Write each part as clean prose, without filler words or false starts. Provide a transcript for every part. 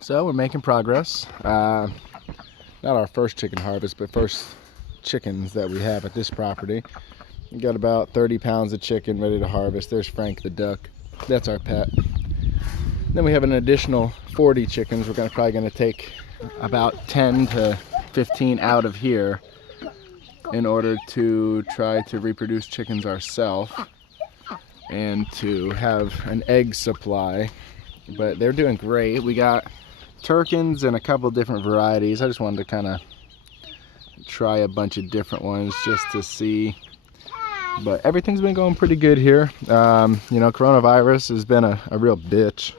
So we're making progress. Not our first chicken harvest, but first chickens that we have at this property. We got about 30 pounds of chicken ready to harvest. There's Frank the duck. That's our pet. Then we have an additional 40 chickens. We're probably gonna take about 10 to 15 out of here in order to try to reproduce chickens ourselves and to have an egg supply. But they're doing great. We got Turkins and a couple different varieties. I just wanted to kind of try a bunch of different ones just to see. But everything's been going pretty good here. You know, coronavirus has been a real bitch.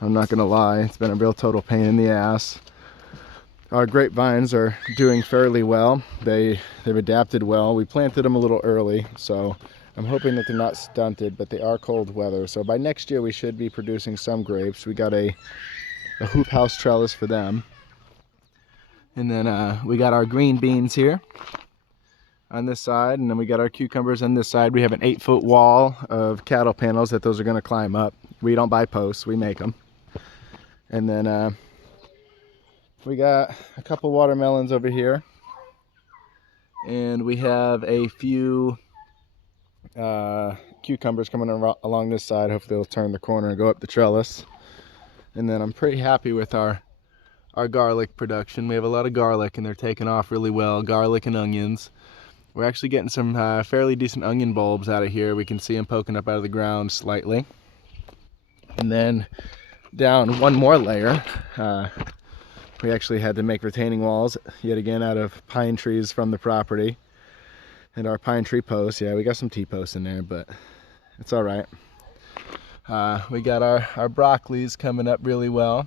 I'm not gonna lie. It's been a real total pain in the ass. Our grapevines are doing fairly well. They've adapted well. We planted them a little early, so I'm hoping that they're not stunted, but they are cold weather. So by next year we should be producing some grapes. We got a hoop house trellis for them. And then we got our green beans here on this side, and then we got our cucumbers on this side. We have an 8-foot wall of cattle panels that those are going to climb up. We don't buy posts, we make them. And then we got a couple watermelons over here, and we have a few cucumbers coming along this side. Hopefully they'll turn the corner and go up the trellis. And then I'm pretty happy with our garlic production. We have a lot of garlic and they're taking off really well. Garlic and onions. We're actually getting some fairly decent onion bulbs out of here. We can see them poking up out of the ground slightly. And then down one more layer, we actually had to make retaining walls yet again out of pine trees from the property. And our pine tree posts, yeah, we got some T-posts in there, but it's all right. We got our broccolis coming up really well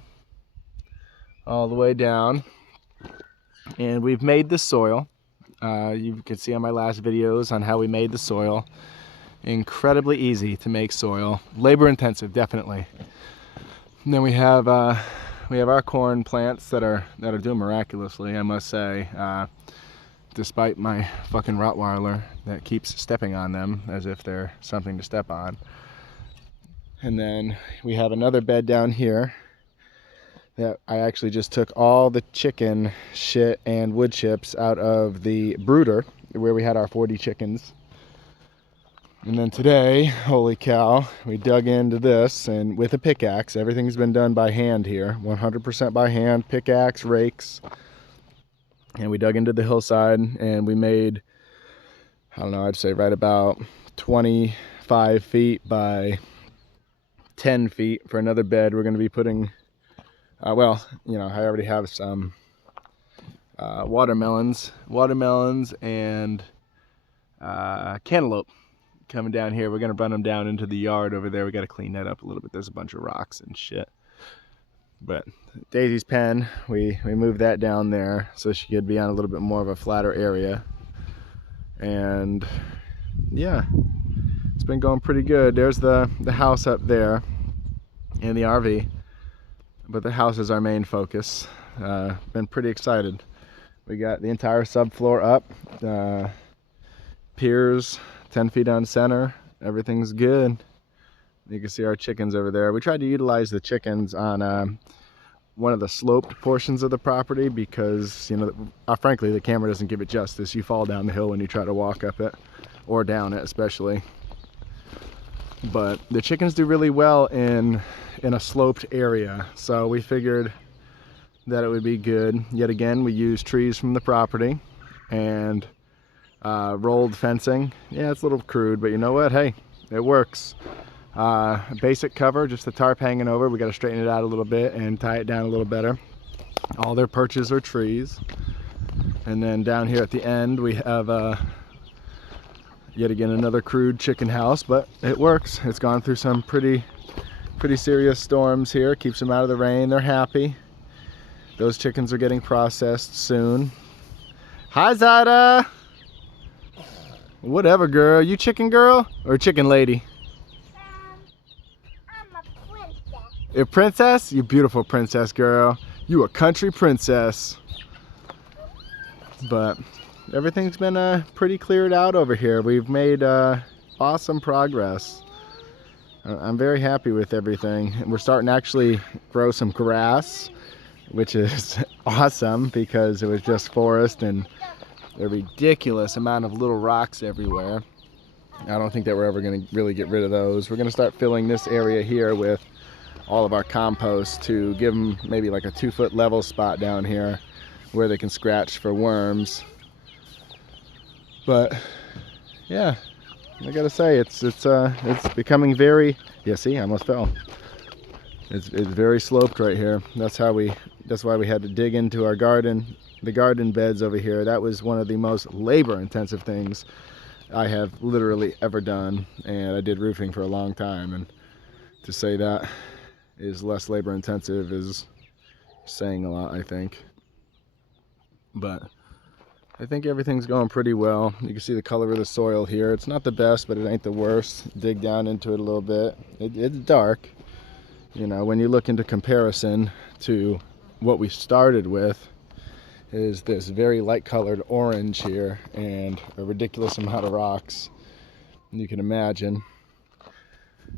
all the way down, and we've made the soil. You can see on my last videos on how we made the soil. Incredibly easy to make soil, labor intensive definitely. And then we have our corn plants that are doing miraculously, I must say, despite my fucking Rottweiler that keeps stepping on them as if they're something to step on. And then we have another bed down here that I actually just took all the chicken shit and wood chips out of the brooder where we had our 40 chickens. And then today, holy cow, we dug into this, and with a pickaxe. Everything's been done by hand here, 100% by hand, pickaxe, rakes. And we dug into the hillside and we made, I don't know, I'd say right about 25 feet by 10 feet for another bed. We're going to be putting, well, you know, I already have some watermelons and cantaloupe coming down here. We're going to run them down into the yard over there. We got to clean that up a little bit. There's a bunch of rocks and shit. But Daisy's pen, we moved that down there so she could be on a little bit more of a flatter area. And yeah, it's been going pretty good. There's the house up there and the RV, but the house is our main focus. Been pretty excited. We got the entire subfloor up, piers 10 feet on center. Everything's good. You can see our chickens over there. We tried to utilize the chickens on one of the sloped portions of the property because, you know, frankly, the camera doesn't give it justice. You fall down the hill when you try to walk up it, or down it especially. But the chickens do really well in a sloped area, so we figured that it would be good. Yet again, we used trees from the property and rolled fencing. Yeah, it's a little crude, but you know what? Hey, it works. Basic cover, just the tarp hanging over. We got to straighten it out a little bit and tie it down a little better. All their perches are trees. And then down here at the end we have yet again another crude chicken house, but it works. It's gone through some pretty serious storms here. Keeps them out of the rain. They're happy. Those chickens are getting processed soon. Hi, Zada. Whatever, girl. You chicken girl or chicken lady? I'm a princess. A princess? You beautiful princess, girl. You a country princess. But everything's been pretty cleared out over here. We've made awesome progress. I'm very happy with everything. We're starting to actually grow some grass, which is awesome because it was just forest and a ridiculous amount of little rocks everywhere. I don't think that we're ever going to really get rid of those. We're going to start filling this area here with all of our compost to give them maybe like a 2-foot level spot down here where they can scratch for worms. But yeah, I gotta say it's becoming very, yeah, see, I almost fell. It's very sloped right here. That's why we had to dig into our garden, the garden beds over here. That was one of the most labor intensive things I have literally ever done, and I did roofing for a long time, and to say that is less labor intensive is saying a lot, I think. But I think everything's going pretty well. You can see the color of the soil here. It's not the best, but it ain't the worst. Dig down into it a little bit. It's dark. You know, when you look into comparison to what we started with, is this very light colored orange here and a ridiculous amount of rocks. You can imagine.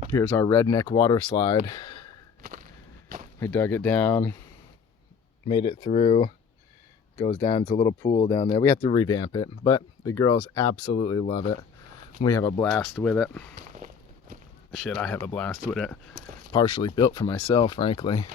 Here's our redneck water slide. We dug it down, made it through. Goes down to a little pool down there. We have to revamp it, but the girls absolutely love it. We have a blast with it. Shit, I have a blast with it. Partially built for myself, frankly.